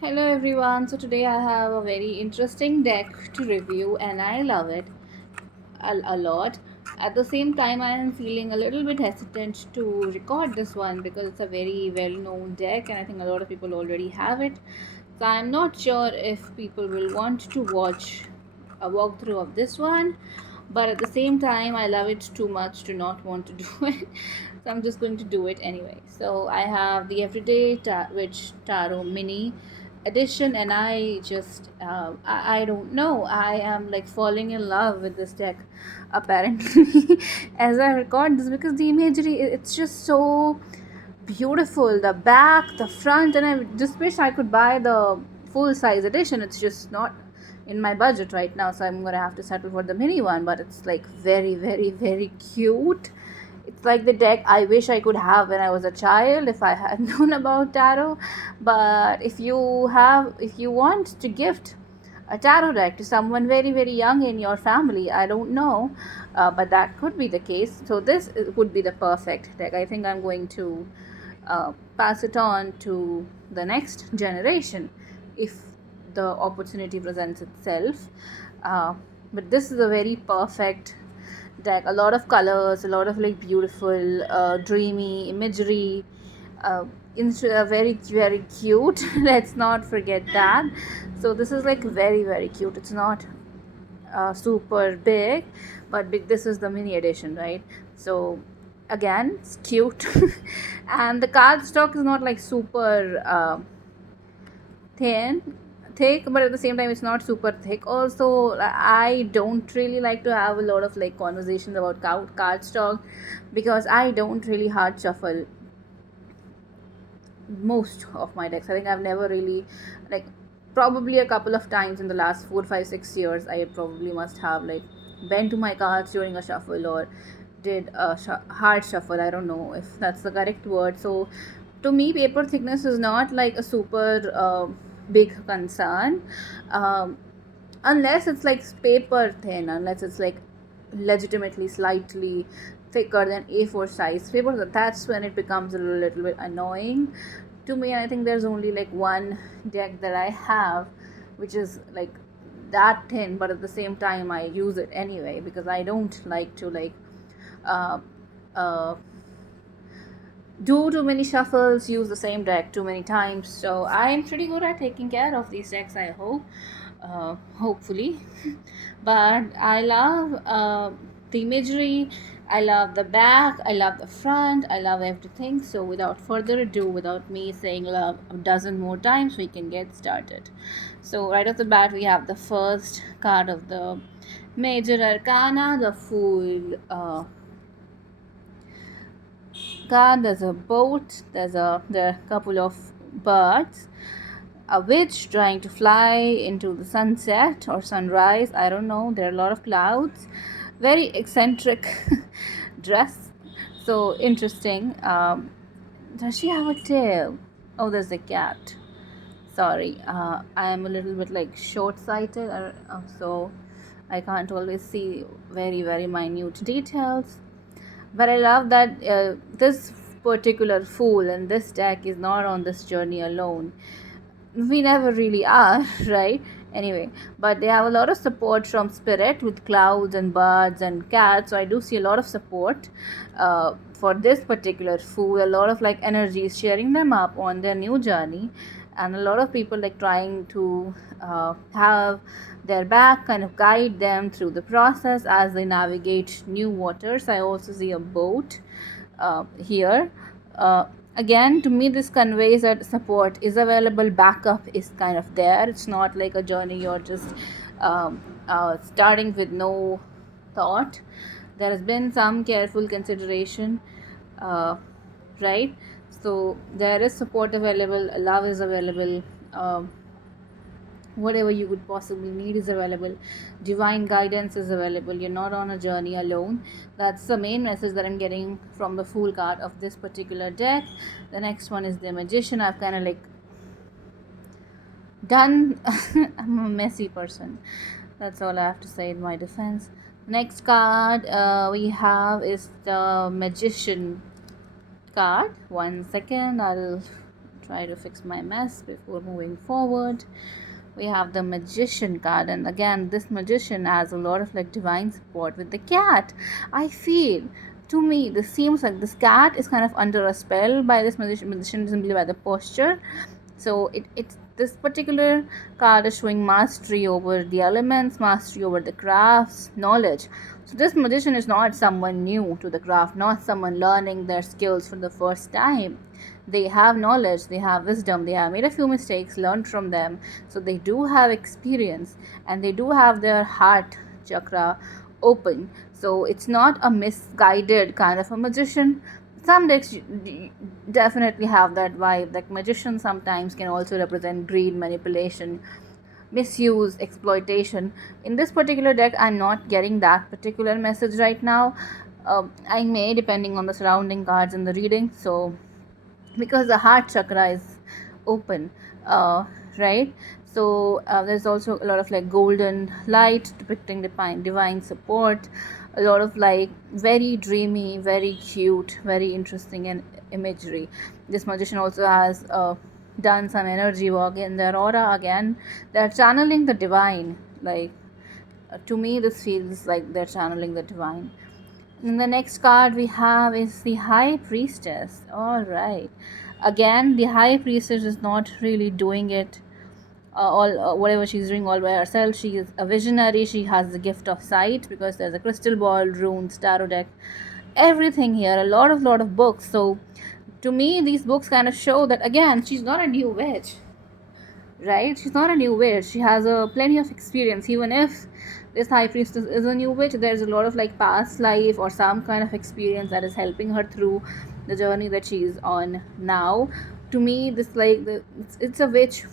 Hello everyone. So today I have a very interesting deck to review and I love it a lot. At the same time I am feeling a little bit hesitant to record this one because it's a very well-known deck and I think a lot of people already have it. So I'm not sure if people will want to watch a walkthrough of this one, but at the same time I love it too much to not want to do it. So I'm just going to do it anyway. So I have the Everyday Witch Tarot Mini edition and I just I don't know, I am like falling in love with this deck apparently as I record this because the imagery it's just so beautiful, the back, the front, and I just wish I could buy the full size edition. It's just not in my budget right now, so I'm gonna have to settle for the mini one, but it's like very very very cute. It's like the deck I wish I could have when I was a child if I had known about tarot. But if you want to gift a tarot deck to someone very very young in your family, I don't know, but that could be the case. So would be the perfect deck. I think I'm going to pass it on to the next generation if the opportunity presents itself. But this is a very perfect deck, a lot of colors, a lot of like beautiful dreamy imagery, uh, very very cute. Let's not forget that. So this is like very very cute. It's not super big, but this is the mini edition, right? So again it's cute. And the card stock is not like super thin thick, but at the same time it's not super thick also. I don't really like to have a lot of like conversations about card stock because I don't really hard shuffle most of my decks. I think I've never really, like, probably a couple of times in the last 4 5 6 years I probably must have like bent to my cards during a shuffle or did a hard shuffle. I don't know if that's the correct word. So to me paper thickness is not like a super big concern, um, unless it's like paper thin, unless it's like legitimately slightly thicker than A4 size paper. That's when it becomes a little bit annoying to me. I think there's only like one deck that I have which is like that thin, but at the same time I use it anyway because I don't like to like uh, uh, do too many shuffles, use the same deck too many times. So I'm pretty good at taking care of these decks, I hope, hopefully. But I love the imagery, I love the back, I love the front, I love everything. So without further ado, without me saying love a dozen more times, we can get started. So right off the bat, we have the first card of the major arcana, the Fool card. There's a boat, there are a couple of birds, a witch trying to fly into the sunset or sunrise. I don't know. There are a lot of clouds. Very eccentric dress. So interesting. Does she have a tail? Oh, there's a cat. Sorry, I am a little bit like short-sighted, so I can't always see very very minute details. But I love that this particular fool in this deck is not on this journey alone. We never really are, right? Anyway, but they have a lot of support from spirit with clouds and birds and cats. So I do see a lot of support for this particular fool. A lot of like energies cheering them up on their new journey, and a lot of people like trying to have their back, kind of guide them through the process as they navigate new waters. I also see a boat here. uh, Again, to me this conveys that support is available, backup is kind of there. It's not like a journey you're just starting with no thought. There has been some careful consideration, uh, right? So there is support available, love is available, whatever you would possibly need is available, divine guidance is available. You're not on a journey alone. That's the main message that I'm getting from the Fool card of this particular deck. The next one is the Magician. I've kind of like done I'm a messy person, that's all I have to say in my defense. Next card we have is the Magician card. One second, I'll try to fix my mess before moving forward. We have the magician card, and again this magician has a lot of like divine support with the cat. I feel, to me this seems like this cat is kind of under a spell by this magician simply by the posture. So it's this particular card is showing mastery over the elements, mastery over the crafts, knowledge. So this magician is not someone new to the craft, not someone learning their skills for the first time. They have knowledge, they have wisdom, they have made a few mistakes, learned from them. So they do have experience, and they do have their heart chakra open. So it's not a misguided kind of a magician. Some decks definitely have that vibe. Like magician sometimes can also represent greed, manipulation, misuse, exploitation. In this particular deck, I'm not getting that particular message right now. I may, depending on the surrounding cards in the reading. So because the heart chakra is open, right? So there's also a lot of like golden light depicting divine support, a lot of like very dreamy, very cute, very interesting and imagery. This magician also has done some energy work in their aura. Again, they're channeling the divine. Like to me this feels like they're channeling the divine. And the next card we have is the High Priestess. All right. Again, the High Priestess is not really doing it all whatever she's doing all by herself. She is a visionary. She has the gift of sight because there's a crystal ball, runes, tarot deck, everything here. A lot of books. So to me, these books kind of show that again she's not a new witch, right? She's not a new witch. She has a plenty of experience. Even if this high priestess is a new witch, there's a lot of like past life or some kind of experience that is helping her through the journey that she's on now. To me, this like it's a witch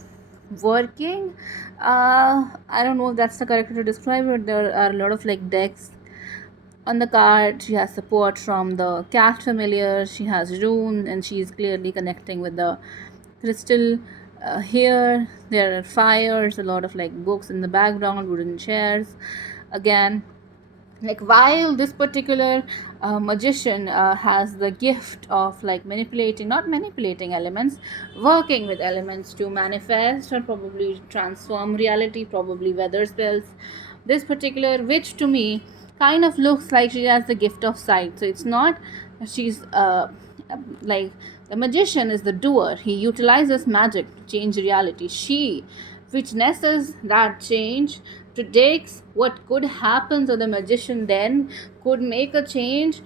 working. I don't know if that's the correct way to describe it. There are a lot of like decks on the card. She has support from the cat familiar. She has rune, and she is clearly connecting with the crystal. Here there are fires, a lot of like books in the background, wooden chairs. Again, like while this particular magician has the gift of like manipulating, not manipulating elements, working with elements to manifest or probably transform reality, probably weather spells, this particular witch to me kind of looks like she has the gift of sight. So it's not she's like the magician is the doer. He utilizes magic to change reality. She witnesses that change, predicts what could happen, so the magician then could make a change,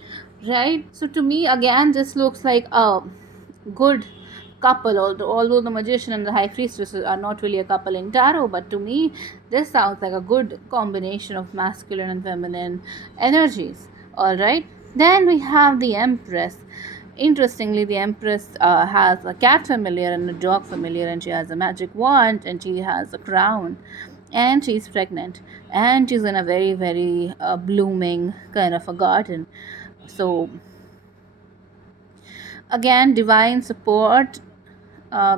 right? So to me again this looks like a good couple, although the magician and the high priestess are not really a couple in tarot, but to me this sounds like a good combination of masculine and feminine energies. All right, then we have the empress. Interestingly, the empress has a cat familiar and a dog familiar, and she has a magic wand, and she has a crown, and she's pregnant, and she's in a very very blooming kind of a garden. So again divine support,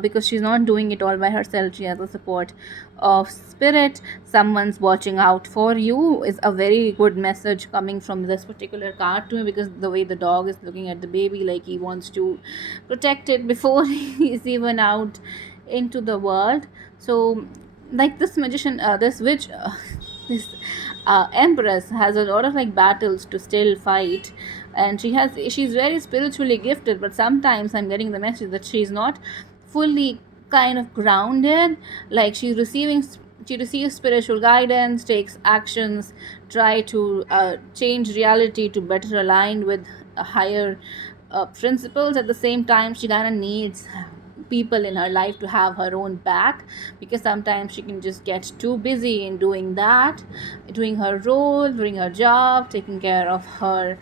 because she's not doing it all by herself. She has the support of spirit. Someone's watching out for you is a very good message coming from this particular card to me, because the way the dog is looking at the baby, like he wants to protect it before he's even out into the world. So like this magician, this witch, this empress has a lot of like battles to still fight, and she's very spiritually gifted, but sometimes I'm getting the message that she's not fully kind of grounded. Like she receives spiritual guidance, takes actions, try to change reality to better align with higher principles. At the same time, she kind of needs people in her life to have her own back, because sometimes she can just get too busy in doing that, doing her role, doing her job, taking care of her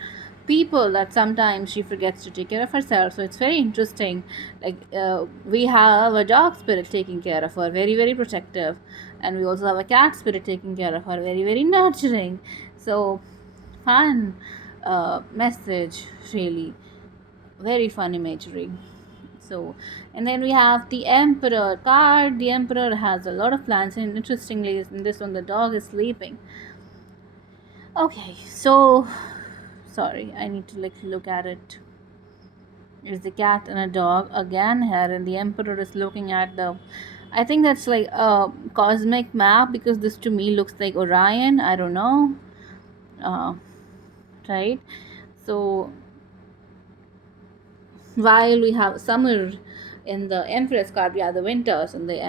people, that sometimes she forgets to take care of herself. So it's very interesting. Like we have a dog spirit taking care of her, very very protective, and we also have a cat spirit taking care of her, very very nurturing. So fun message, really very fun imagery. So, and then we have the emperor card. The emperor has a lot of plans, and interestingly in this one the dog is sleeping. Okay, so sorry, I need to like look at it. It's a cat and a dog again here, and the emperor is looking at the. I think that's like a cosmic map because this to me looks like Orion. I don't know, uh, right? So while we have summer in the empress card, we have the winters in the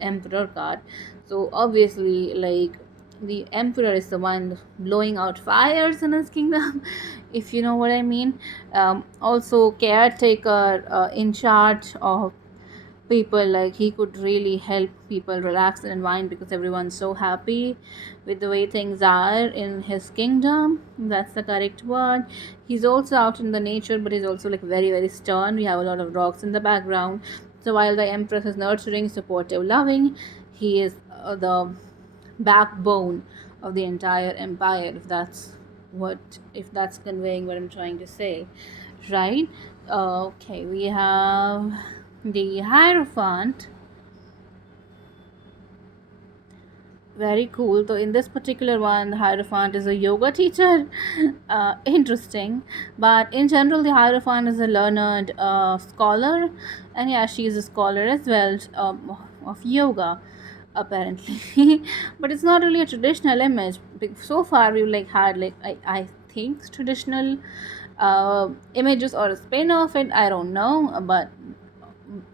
emperor card. So obviously, like, the emperor is the one blowing out fires in his kingdom, if you know what I mean. Also caretaker, in charge of people, like he could really help people relax and unwind because everyone's so happy with the way things are in his kingdom. That's the correct word. He's also out in the nature, but he's also like very very stern. We have a lot of rocks in the background. So while the empress is nurturing, supportive, loving, he is the backbone of the entire empire, what if that's conveying what I'm trying to say, right? Okay, we have the Hierophant. Very cool. So in this particular one, the Hierophant is a yoga teacher. Interesting. But in general, the Hierophant is a learned scholar, and yeah, she is a scholar as well, of yoga, apparently. But it's not really a traditional image. So far, we've like had like I think traditional images or a spin of it. I don't know, but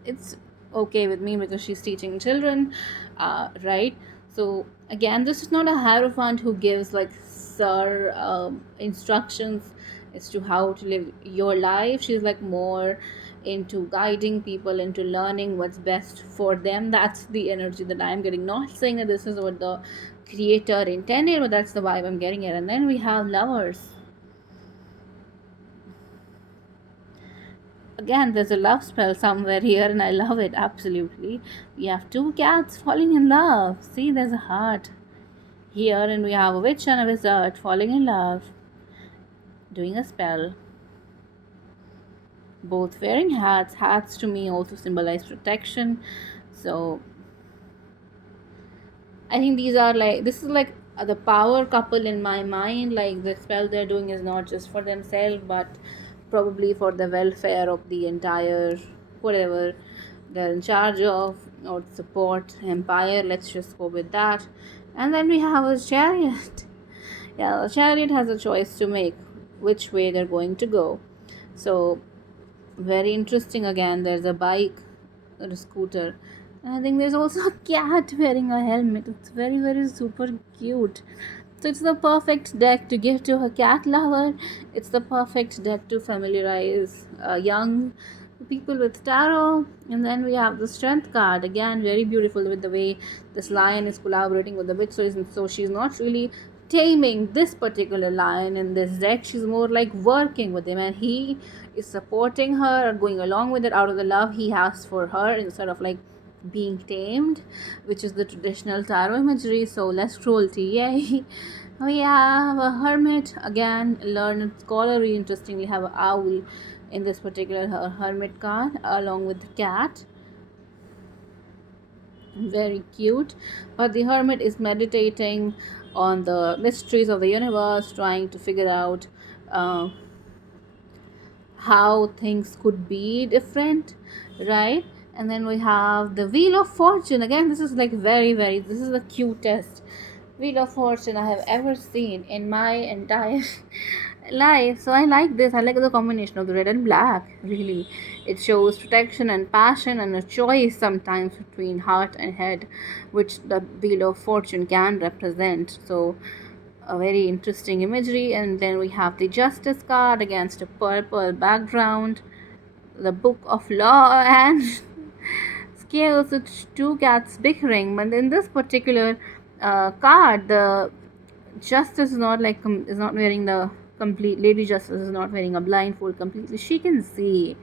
it's okay with me because she's teaching children, right? So again, this is not a hierophant who gives like sir instructions as to how to live your life. She's like more into guiding people into learning what's best for them. That's the energy that I'm getting, not saying that this is what the creator intended, but that's the vibe I'm getting it. And then we have lovers. Again, there's a love spell somewhere here, and I love it absolutely. We have two cats falling in love. See, there's a heart here, and we have a witch and a wizard falling in love, doing a spell. Both wearing hats. Hats to me also symbolize protection. So I think these are like, this is like the power couple in my mind. Like the spell they're doing is not just for themselves, but probably for the welfare of the entire whatever they're in charge of or support empire. Let's just go with that. And then we have a chariot. Yeah, the chariot has a choice to make which way they're going to go. So very interesting. Again, there's a bike or a scooter. And I think there's also a cat wearing a helmet. It's very very super cute. So it's the perfect deck to give to a cat lover. It's the perfect deck to familiarize young people with tarot. And then we have the strength card. Again, very beautiful with the way this lion is collaborating with the witch. So she's not really taming this particular lion in this deck. She's more like working with him, and he is supporting her or going along with it out of the love he has for her instead of like being tamed, which is the traditional tarot imagery. So less cruelty, yay. We have a hermit, again learned scholar. We interestingly have an owl in this particular hermit card along with the cat. Very cute. But the hermit is meditating on the mysteries of the universe, trying to figure out uh, how things could be different, right? And then we have the wheel of fortune. Again, this is like very very, this is the cutest wheel of fortune I have ever seen in my entire life. So I like this. I like the combination of the red and black, really. It shows protection and passion and a choice sometimes between heart and head, which the wheel of fortune can represent. So a very interesting imagery. And then we have the justice card against a purple background, the book of law, and scales with two cats bickering. But in this particular card, the justice is not like is not wearing the complete, lady justice is not wearing a blindfold completely. She can see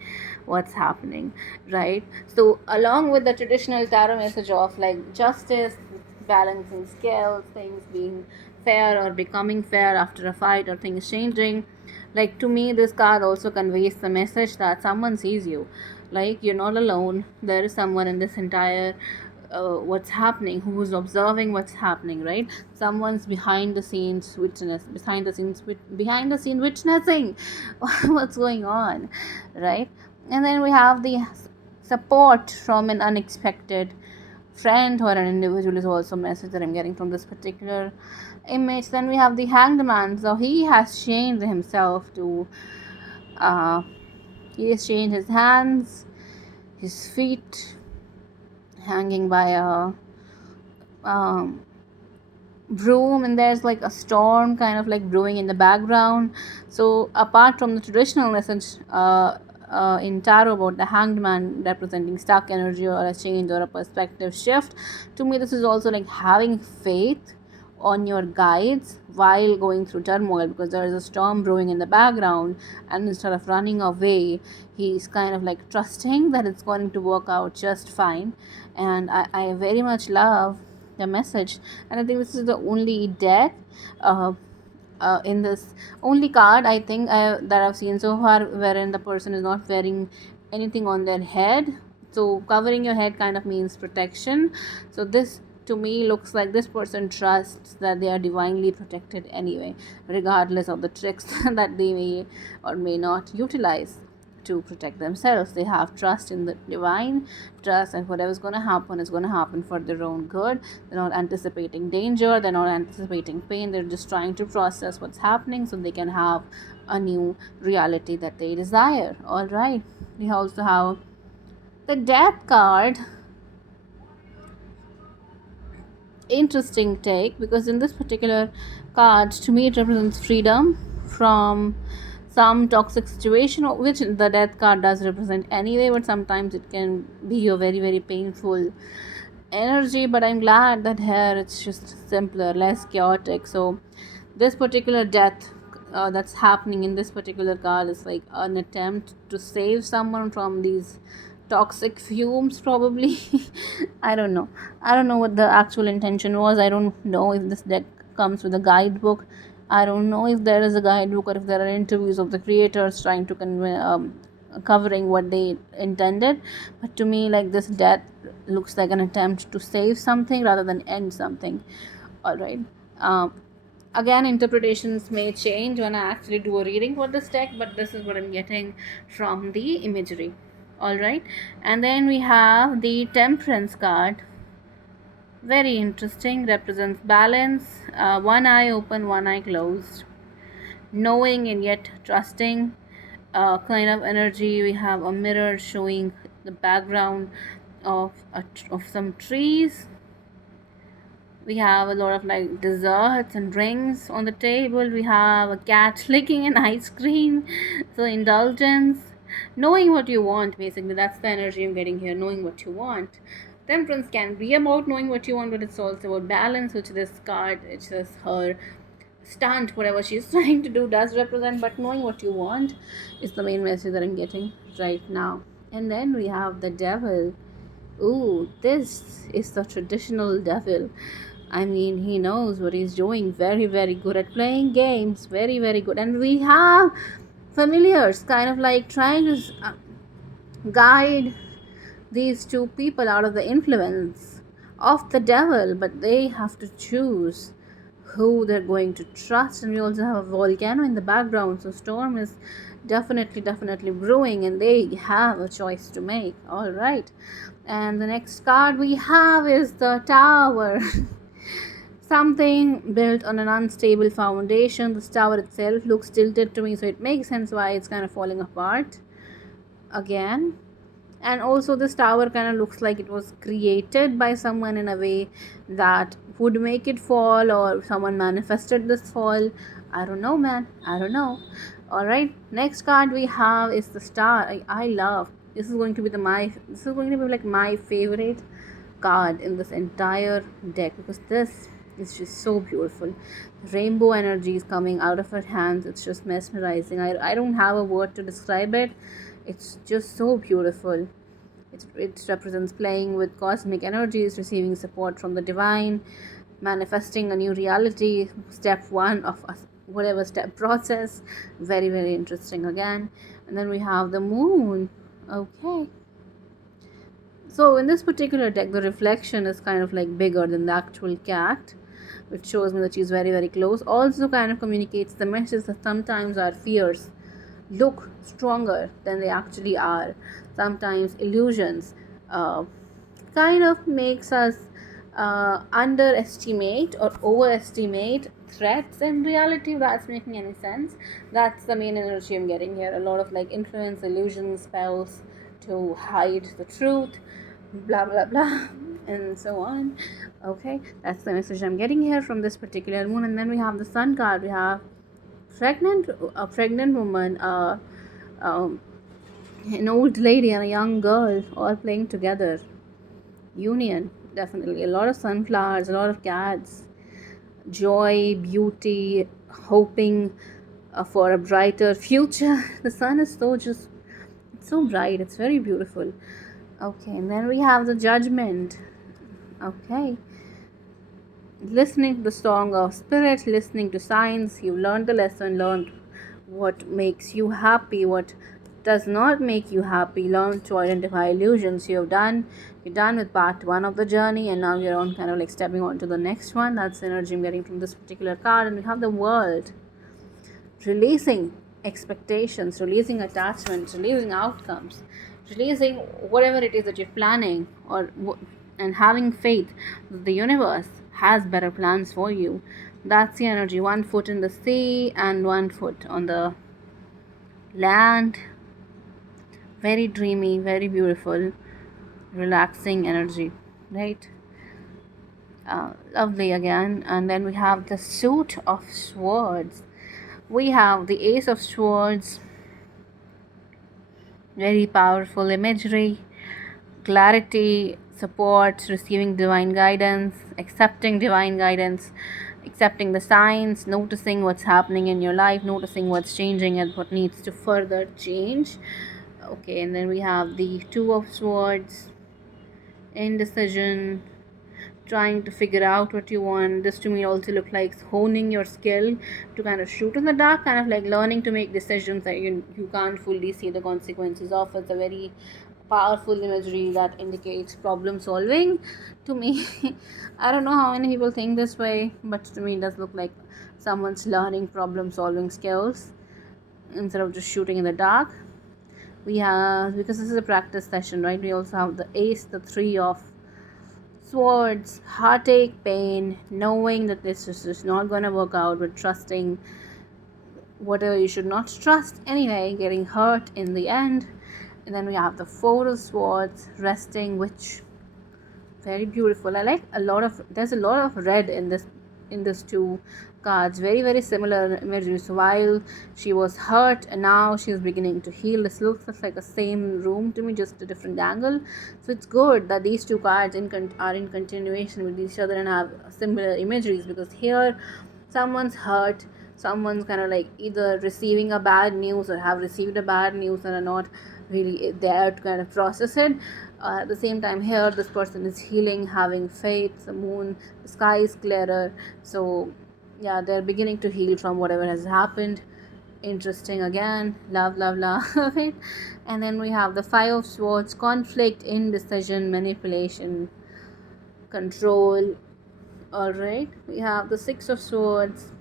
what's happening, right? So along with the traditional tarot message of like justice, balancing scales, things being fair or becoming fair after a fight or things changing, like to me this card also conveys the message that someone sees you, like you're not alone. There is someone in this entire what's happening, who's observing what's happening, right? Someone's behind the scenes witness, behind the scene witnessing what's going on, right? And then we have the support from an unexpected friend or an individual is also a message that I'm getting from this particular image. Then we have the hanged man. So he has changed himself to uh, he has changed his hands, his feet, hanging by a um, broom, and there's like a storm kind of like brewing in the background. So apart from the traditional message in tarot about the hanged man representing stuck energy or a change or a perspective shift, to me this is also like having faith on your guides while going through turmoil, because there is a storm brewing in the background, and instead of running away, he's kind of like trusting that it's going to work out just fine. And I very much love the message. And I think this is the only deck uh, in this only card I think that I've seen so far wherein the person is not wearing anything on their head. So covering your head kind of means protection. So this to me looks like this person trusts that they are divinely protected anyway, regardless of the tricks that they may or may not utilize to protect themselves. They have trust in the divine, trust that whatever's going to happen is going to happen for their own good. They're not anticipating danger, they're not anticipating pain, they're just trying to process what's happening so they can have a new reality that they desire. All right, we also have the death card. Interesting take, because in this particular card, to me it represents freedom from some toxic situation, which the death card does represent anyway, but sometimes it can be a very very painful energy. But I'm glad that here it's just simpler, less chaotic. So this particular death that's happening in this particular card is like an attempt to save someone from these toxic fumes probably. I don't know what the actual intention was. I don't know if this deck comes with a guidebook. I don't know if there is a guidebook or if there are interviews of the creators trying to convey covering what they intended. But to me, like, this death looks like an attempt to save something rather than end something. All right. Again, interpretations may change when I actually do a reading for this deck, but this is what I'm getting from the imagery. All right. And then we have the Temperance card. Very interesting, represents balance, one eye open, one eye closed, knowing and yet trusting kind of energy. We have a mirror showing the background of some trees. We have a lot of like desserts and drinks on the table. We have a cat licking an ice cream. So indulgence, knowing what you want, basically that's the energy I'm getting here, knowing what you want. Temperance can be about knowing what you want, but it's also about balance, which this card, it's just her stunt, whatever she's trying to do does represent. But knowing what you want is the main message that I'm getting right now. And then we have the devil. Ooh, this is the traditional devil. I mean, he knows what he's doing. Very, very good at playing games. Very, very good. And we have familiars kind of like trying to guide these two people out of the influence of the devil, but they have to choose who they're going to trust. And we also have a volcano in the background, so storm is definitely brewing, and they have a choice to make. All right, and the next card we have is the Tower. Something built on an unstable foundation. The tower itself looks tilted to me, so it makes sense why it's kind of falling apart again. And also this tower kind of looks like it was created by someone in a way that would make it fall, or someone manifested this fall. I don't know, man, I don't know. All right, next card we have is the star. I love this. Is going to be this is going to be like my favorite card in this entire deck, because this is just so beautiful. Rainbow energy is coming out of her hands. It's just mesmerizing. I don't have a word to describe it. It's just so beautiful. It represents playing with cosmic energies, receiving support from the divine, manifesting a new reality. Step one of whatever step process. Very, very interesting again. And then we have the moon. Okay. So in this particular deck, the reflection is kind of like bigger than the actual cat, which shows me that she's very, very close. Also kind of communicates the message that sometimes our fears look stronger than they actually are. Sometimes illusions uh, kind of makes us underestimate or overestimate threats in reality, if that's making any sense. That's the main energy I'm getting here. A lot of like influence, illusions, spells to hide the truth, blah blah blah, and so on. Okay, that's the message I'm getting here from this particular moon. And then we have the sun card. We have a pregnant woman, um, an old lady and a young girl all playing together. Union, definitely. A lot of sunflowers, a lot of cats, joy, beauty, hoping for a brighter future. The sun is it's so bright, it's very beautiful. Okay, and then we have the judgment. Okay, listening to the song of spirit, listening to signs, you learned the lesson, learned what makes you happy, what does not make you happy, learn to identify illusions. You're done with part one of the journey, and now you're on kind of like stepping on to the next one. That's the energy I'm getting from this particular card. And we have the world, releasing expectations, releasing attachments, releasing outcomes, releasing whatever it is that you're planning, and having faith that the universe has better plans for you. That's the energy. One foot in the sea and one foot on the land. Very dreamy, very beautiful, relaxing energy, right? Lovely again. And then we have the suit of swords. We have the ace of swords, very powerful imagery, clarity, support, receiving divine guidance, accepting divine guidance, accepting the signs, noticing what's happening in your life, noticing what's changing and what needs to further change. Okay, and then we have the two of swords, indecision, trying to figure out what you want. This to me also look like honing your skill to kind of shoot in the dark, kind of like learning to make decisions that you can't fully see the consequences of. It's a very powerful imagery that indicates problem solving to me. I don't know how many people think this way, but to me it does look like someone's learning problem solving skills instead of just shooting in the dark. We have, because this is a practice session, right, we also have the ace, the three of swords, heartache, pain, knowing that this is just not going to work out, but trusting whatever you should not trust anyway, getting hurt in the end. And then we have the four of swords, resting, which very beautiful. I like there's a lot of red in this two cards. Very, very similar imagery. So while she was hurt and now she's beginning to heal, this looks like a same room to me, just a different angle. So it's good that these two cards are in continuation with each other and have similar imageries, because here someone's hurt, someone's kind of like either receiving a bad news or have received a bad news and are not really there to kind of process it. At the same time, here this person is healing, having faith, the moon, the sky is clearer. So yeah, they're beginning to heal from whatever has happened. Interesting again. Love, love, love it. And then we have the five of swords, conflict, indecision, manipulation, control. All right, we have the six of swords,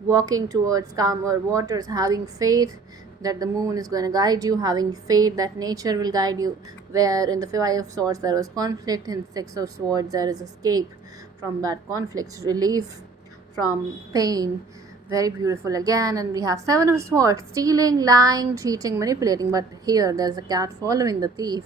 walking towards calmer waters, having faith that the moon is going to guide you, having faith that nature will guide you. Where in the five of swords there was conflict, in six of swords there is escape from that conflict, relief from pain. Very beautiful again. And we have seven of swords, stealing, lying, cheating, manipulating, but here there's a cat following the thief.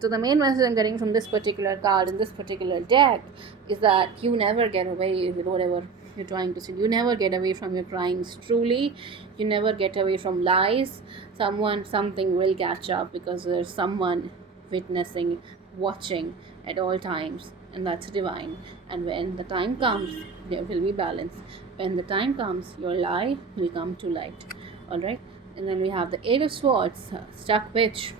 So the main message I'm getting from this particular card in this particular deck is that you never get away with whatever you're trying to see. You never get away from your crimes, truly. You never get away from lies. Something will catch up, because there's someone witnessing, watching at all times, and that's divine. And when the time comes, there will be balance. When the time comes, your lie will come to light. Alright? And then we have the eight of swords, stuck witch,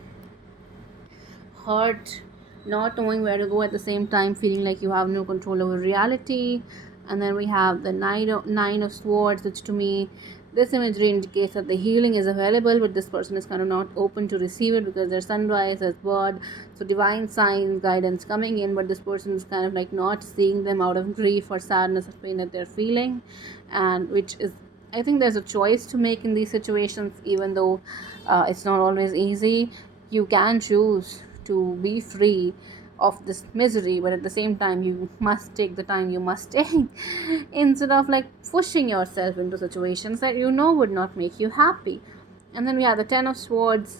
hurt, not knowing where to go, at the same time feeling like you have no control over reality. And then we have the nine of swords, which to me, this imagery indicates that the healing is available, but this person is kind of not open to receive it, because there's sunrise, there's bird, so divine signs, guidance coming in, but this person is kind of like not seeing them out of grief or sadness or pain that they're feeling, and which is I think there's a choice to make in these situations, even though it's not always easy. You can choose to be free of this misery, but at the same time, you must take the time you must take instead of like pushing yourself into situations that you know would not make you happy. And then we have the Ten of Swords,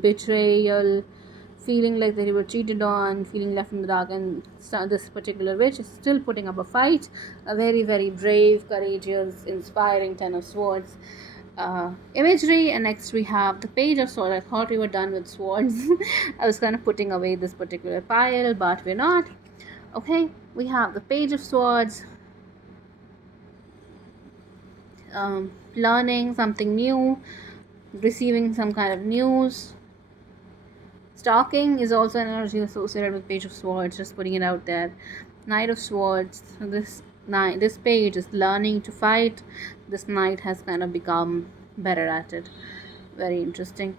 betrayal, feeling like they were cheated on, feeling left in the dark, and this particular witch is still putting up a fight. A very, very brave, courageous, inspiring Ten of Swords imagery. And next we have the Page of Swords. I thought we were done with swords. I was kind of putting away this particular pile, but we're not. Okay, we have the Page of Swords, learning something new, receiving some kind of news. Stalking is also an energy associated with Page of Swords, just putting it out there. Knight of Swords, this page is learning to fight. This knight has kind of become better at it. Very interesting.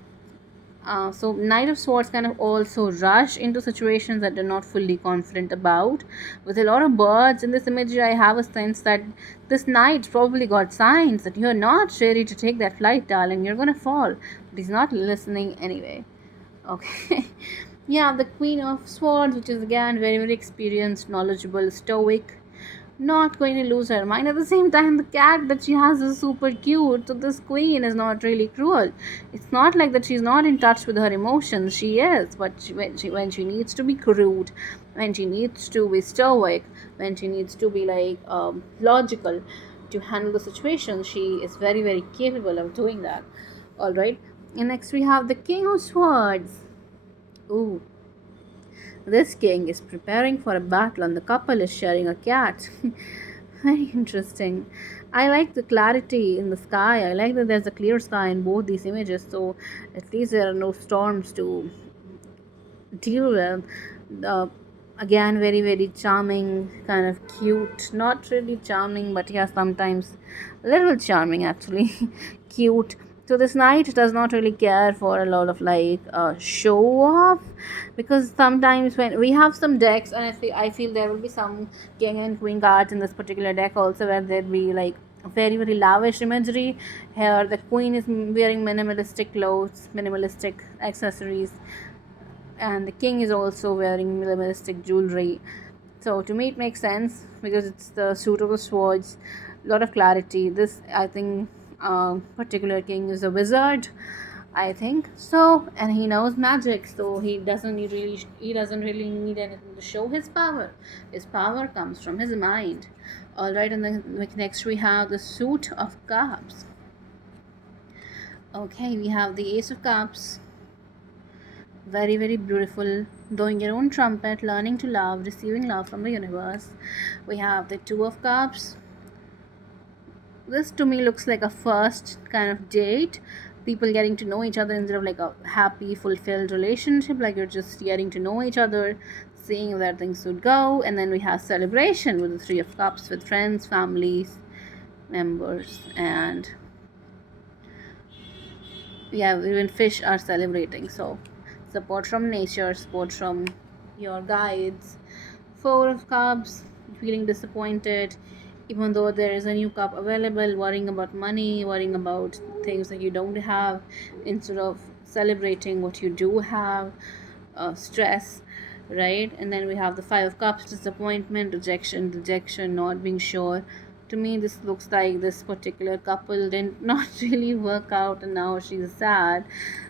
So Knight of Swords kind of also rush into situations that they're not fully confident about. With a lot of birds in this imagery, I have a sense that this knight probably got signs that you're not ready to take that flight, darling. You're gonna fall. But he's not listening anyway. Okay. Yeah, the Queen of Swords, which is again very, very experienced, knowledgeable, stoic, not going to lose her mind. At the same time, the cat that she has is super cute, so this queen is not really cruel. It's not like that she's not in touch with her emotions. She is, but when she needs to be crude, when she needs to be stoic, when she needs to be like logical to handle the situation, she is very, very capable of doing that. All right. And next we have the King of Swords. Ooh, this king is preparing for a battle and the couple is sharing a cat. Very interesting. I like the clarity in the sky. I like that there's a clear sky in both these images, so at least there are no storms to deal with. Again, very, very charming, kind of cute. Not really charming, but yeah, sometimes a little charming actually. Cute. So this knight does not really care for a lot of like show off, because sometimes when we have some decks, and I feel there will be some king and queen cards in this particular deck also, where there'd be like very, very lavish imagery. Here the queen is wearing minimalistic clothes, minimalistic accessories, and the king is also wearing minimalistic jewelry. So to me it makes sense because it's the suit of the swords, a lot of clarity. This, I think, particular king is a wizard, I think so, and he knows magic, so he doesn't really need anything to show his power. His power comes from his mind. All right, and then next we have the suit of cups. Okay, we have the Ace of Cups. Very, very beautiful. Blowing your own trumpet, learning to love, receiving love from the universe. We have the Two of Cups. This to me looks like a first kind of date. People getting to know each other instead of like a happy, fulfilled relationship. Like you're just getting to know each other, seeing where things would go. And then we have celebration with the Three of Cups with friends, families, members, and yeah, even fish are celebrating. So support from nature, support from your guides. Four of Cups, feeling disappointed even though there is a new cup available, worrying about money, worrying about things that you don't have instead of celebrating what you do have. Stress, right? And then we have the Five of Cups, disappointment, rejection, not being sure. To me this looks like this particular couple didn't not really work out and now she's sad.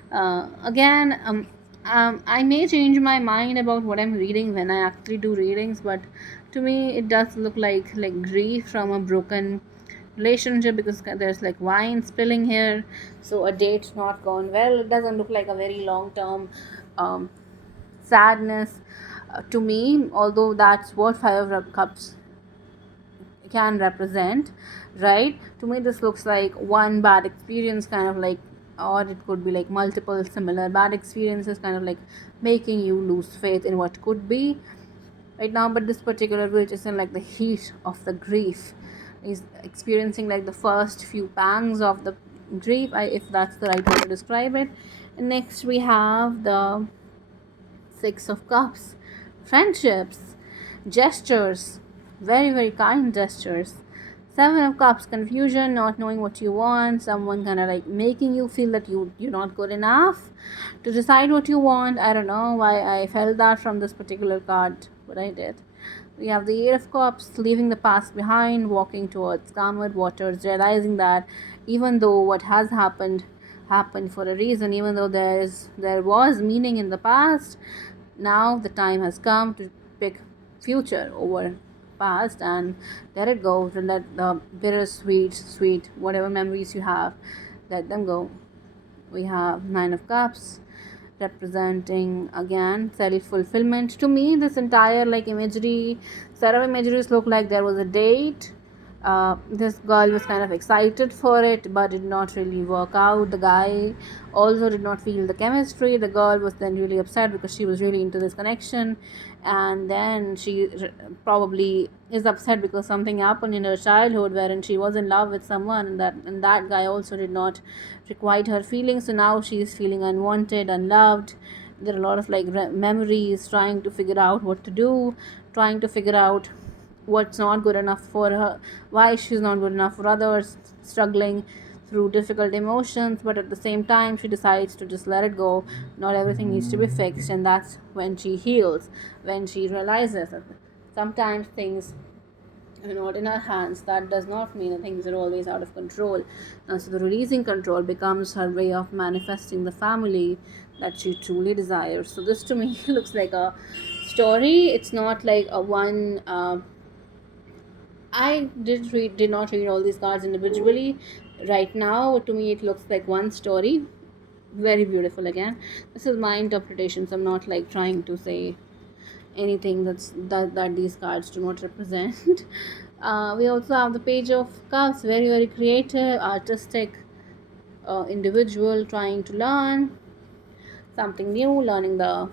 Again, I may change my mind about what I'm reading when I actually do readings, but to me it does look like grief from a broken relationship, because there's like wine spilling here, so a date not gone well. It doesn't look like a very long term um, sadness to me, although that's what Five of Cups can represent, right? To me this looks like one bad experience, kind of like, or it could be like multiple similar bad experiences, kind of like making you lose faith in what could be right now. But this particular witch is in like the heat of the grief, is experiencing like the first few pangs of the grief, if that's the right way to describe it. And next we have the Six of Cups, friendships, gestures, very, very kind gestures, Seven of Cups, confusion, not knowing what you want, someone kind of like making you feel that you're not good enough to decide what you want. I don't know why I felt that from this particular card, but I did. We have the Eight of Cups, leaving the past behind, walking towards calmer waters, realizing that even though what has happened for a reason, even though there was meaning in the past, now the time has come to pick future over past and let it go, to let the bittersweet, sweet, whatever memories you have, let them go. We have Nine of Cups, representing again self-fulfillment. To me, this entire like imagery, set of imageries look like there was a date. This girl was kind of excited for it, but did not really work out. The guy also did not feel the chemistry. The girl was then really upset because she was really into this connection, and then she probably is upset because something happened in her childhood wherein she was in love with someone, and that guy also did not requite her feelings. So now she is feeling unwanted, unloved. There are a lot of like memories, trying to figure out what to do, trying to figure out what's not good enough for her, why she's not good enough for others, struggling through difficult emotions, but at the same time she decides to just let it go. Not everything needs to be fixed, and that's when she heals, when she realizes that sometimes things are not in our hands. That does not mean that things are always out of control. So the releasing control becomes her way of manifesting the family that she truly desires. So this to me looks like a story. It's not like a one I did not read all these cards individually. Right now, to me, it looks like one story. Very beautiful again. This is my interpretation, so I'm not like trying to say anything that these cards do not represent. We also have the Page of Cups, very creative, artistic individual trying to learn something new, learning the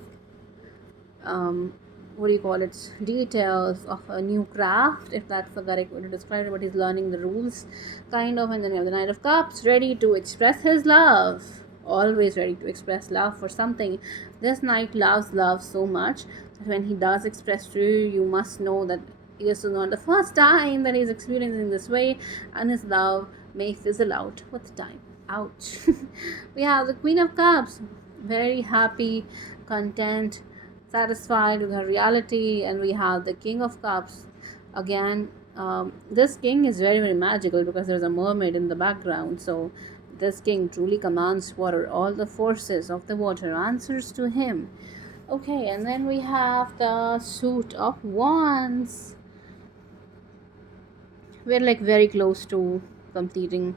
um, what do you call it, details of a new craft, if that's the correct way to describe it, but he's learning the rules kind of. And then you have the Knight of Cups, ready to express his love, always ready to express love for something. This knight loves love so much that when he does express to you, you must know that this is not the first time that he's experiencing this way, and his love may fizzle out with time. Ouch. We have the Queen of Cups, very happy, content, satisfied with her reality. And we have the King of Cups again. This king is very magical because there's a mermaid in the background. So this king truly commands water. All the forces of the water answers to him. Okay, and then we have the Suit of Wands. We're like very close to completing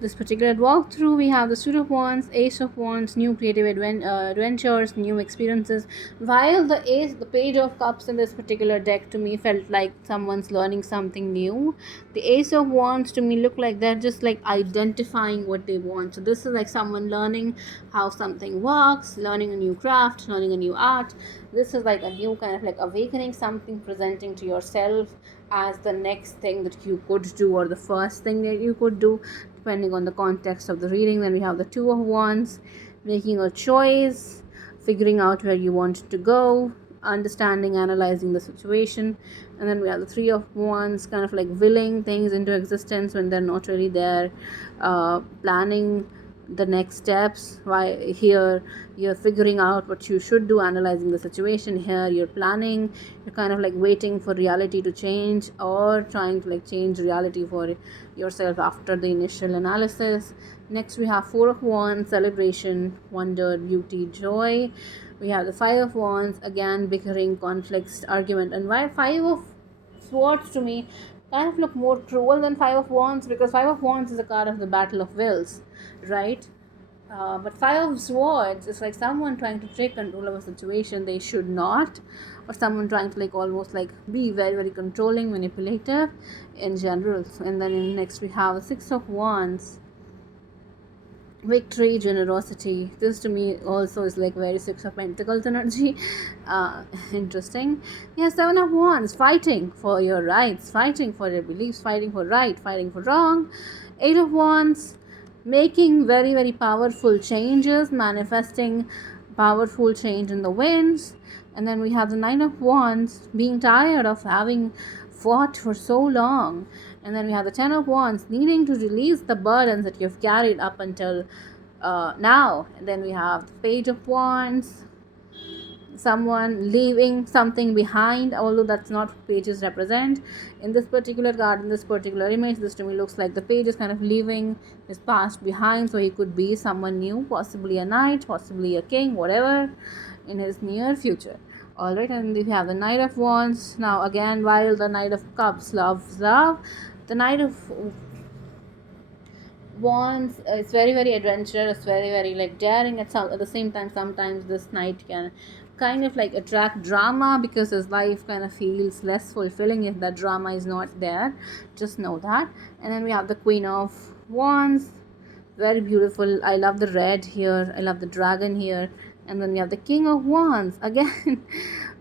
this particular walkthrough. We have the Suit of Wands, Ace of Wands, new creative adventures, new experiences. While the Page of Cups in this particular deck to me felt like someone's learning something new. The Ace of Wands to me look like they're just like identifying what they want. So this is like someone learning how something works, learning a new craft, learning a new art. This is like a new kind of like awakening something, presenting to yourself as the next thing that you could do, or the first thing that you could do, depending on the context of the reading. Then we have the Two of Wands, making a choice, figuring out where you want to go, understanding, analyzing the situation. And then we have the Three of Wands, kind of like willing things into existence when they're not really there, planning the next steps. Why here you're figuring out what you should do, analyzing the situation. Here you're planning, you're kind of like waiting for reality to change, or trying to like change reality for yourself after the initial analysis. Next we have Four of Wands, celebration, wonder, beauty, joy. We have the Five of Wands, again bickering, conflicts, argument. And why Five of Swords to me kind of look more cruel than Five of Wands, because Five of Wands is a card of the Battle of Wills, right? But Five of Swords is like someone trying to take control of a situation they should not, or someone trying to like almost like be very controlling, manipulative in general. And then next we have the Six of Wands, victory, generosity. This to me also is like very Six of Pentacles energy. Interesting. Yeah, Seven of Wands, fighting for your rights, fighting for your beliefs, fighting for right, fighting for wrong. Eight of Wands, making very powerful changes, manifesting powerful change in the winds. And then we have the Nine of Wands, being tired of having fought for so long. And then we have the Ten of Wands, needing to release the burdens that you've carried up until now. And then we have the Page of Wands, someone leaving something behind, although that's not what pages represent. In this particular card, in this particular image, this to me looks like the page is kind of leaving his past behind, so he could be someone new, possibly a knight, possibly a king, whatever, in his near future. Alright, and we have the Knight of Wands. Now again, while the Knight of Cups loves love, the Knight of Wands is very very adventurous, very very like daring. At the same time, sometimes this knight can kind of like attract drama because his life kind of feels less fulfilling if that drama is not there. Just know that. And then we have the Queen of Wands, very beautiful. I love the red here, I love the dragon here. And then we have the King of Wands again.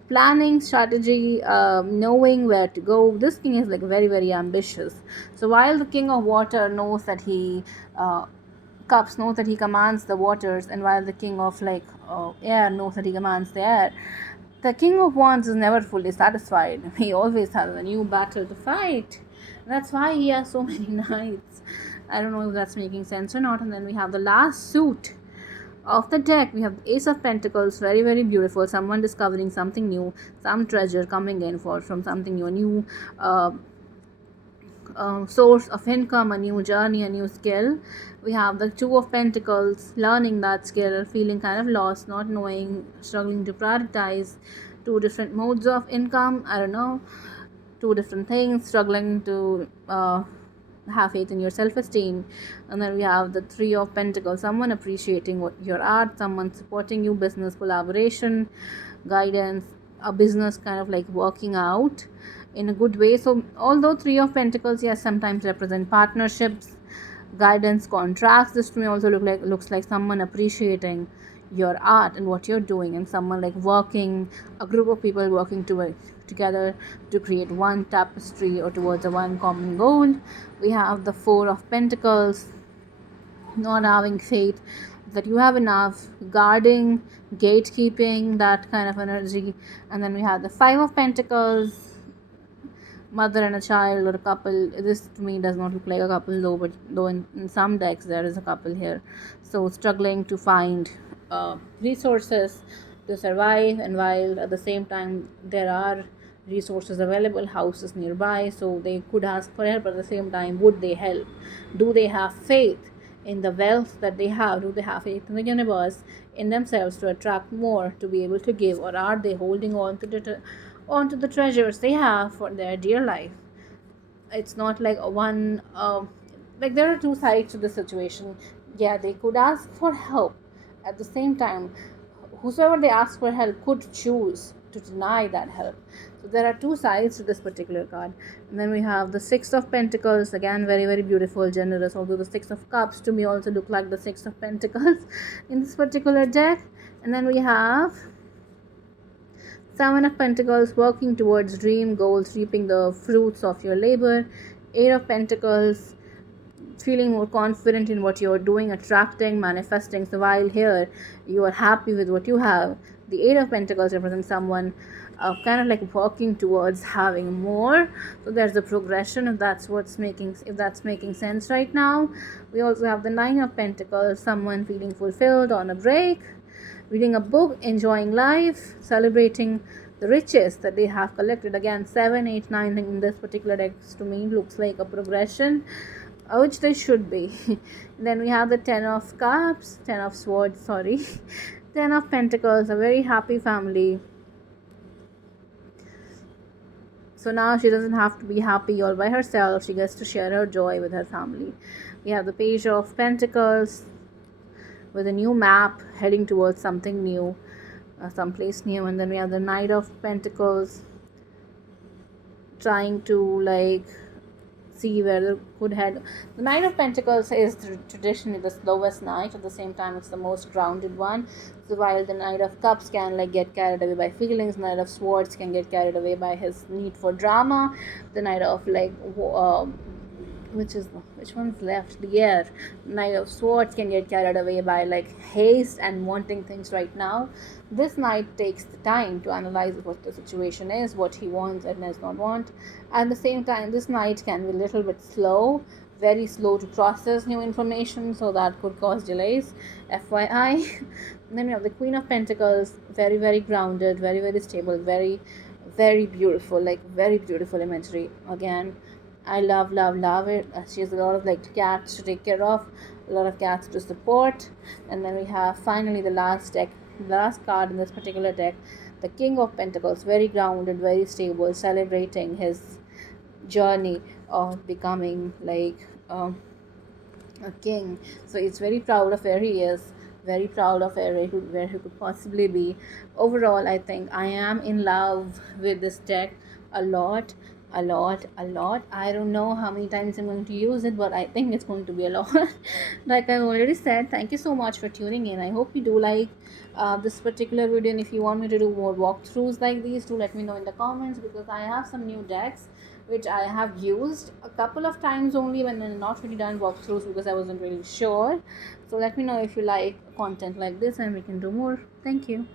Planning, strategy, knowing where to go. This king is like very very ambitious. So while the King of Water knows that he cups knows that he commands the waters, and while the King of air knows that he commands the air, the King of Wands is never fully satisfied. He always has a new battle to fight. That's why he has so many knights. I don't know if that's making sense or not. And then we have the last suit of the deck. We have Ace of Pentacles, very very beautiful. Someone discovering something new, some treasure coming in from something new, a new source of income, a new journey, a new skill. We have the Two of Pentacles, learning that skill, feeling kind of lost, not knowing, struggling to prioritize two different modes of income. I don't know, two different things, struggling to have faith in your self-esteem. And then we have the Three of Pentacles, someone appreciating what your art, someone supporting you, business collaboration, guidance, a business kind of like working out in a good way. So although Three of Pentacles, yes, sometimes represent partnerships, guidance, contracts, this to me also looks like someone appreciating your art and what you're doing, and someone like working, a group of people working together to create one tapestry or towards a one common goal. We have the Four of Pentacles, not having faith that you have enough, guarding, gatekeeping, that kind of energy. And then we have the Five of Pentacles, mother and a child or a couple. This to me does not look like a couple though, but though in some decks there is a couple here. So struggling to find resources to survive, and while at the same time there are resources available, houses nearby, so they could ask for help. At the same time, would they help? Do they have faith in the wealth that they have? Do they have faith in the universe, in themselves, to attract more, to be able to give? Or are they holding on to the treasures they have for their dear life? It's not like one like there are two sides to the situation. Yeah, they could ask for help. At the same time, whosoever they ask for help could choose to deny that help. So there are two sides to this particular card. And then we have the Six of Pentacles, again very very beautiful, generous, although the Six of Cups to me also look like the Six of Pentacles in this particular deck. And then we have Seven of Pentacles, working towards dream goals, reaping the fruits of your labor. Eight of Pentacles, feeling more confident in what you're doing, attracting, manifesting. So while here you are happy with what you have, the Eight of Pentacles represents someone kind of like working towards having more. So there's a progression, if that's making sense right now. We also have the Nine of Pentacles, someone feeling fulfilled on a break, reading a book, enjoying life, celebrating the riches that they have collected. Again, 7, 8, 9 in this particular deck to me looks like a progression, which they should be. Then we have the Ten of Cups, Ten of Swords, sorry, Ten of Pentacles, a very happy family. So now she doesn't have to be happy all by herself. She gets to share her joy with her family. We have the Page of Pentacles with a new map, heading towards something new, someplace new. And then we have the Knight of Pentacles, trying to like see where it could head. The Knight of Pentacles is traditionally the slowest knight. At the same time, it's the most grounded one. So while the Knight of Cups can like get carried away by feelings, Knight of Swords can get carried away by his need for drama. The Knight of which one's left? Yeah, Knight of Swords can get carried away by like haste and wanting things right now. This knight takes the time to analyze what the situation is, what he wants and does not want. At the same time, this knight can be a little bit slow, very slow to process new information, so that could cause delays. FYI. Then we have the Queen of Pentacles, very very grounded, very very stable, very very beautiful, like very beautiful imagery again. I love, love, love it. She has a lot of like cats to take care of, a lot of cats to support. And then we have finally the last deck, the last card in this particular deck, the King of Pentacles, very grounded, very stable, celebrating his journey of becoming like a king. So he's very proud of where he is, very proud of where he could possibly be. Overall, I think I am in love with this deck a lot, a lot, a lot. I don't know how many times I'm going to use it, but I think it's going to be a lot. Like I already said, thank you so much for tuning in. I hope you do like this particular video, and if you want me to do more walkthroughs like these, do let me know in the comments, because I have some new decks which I have used a couple of times only when I'm not really done walkthroughs because I wasn't really sure. So let me know if you like content like this and we can do more. Thank you.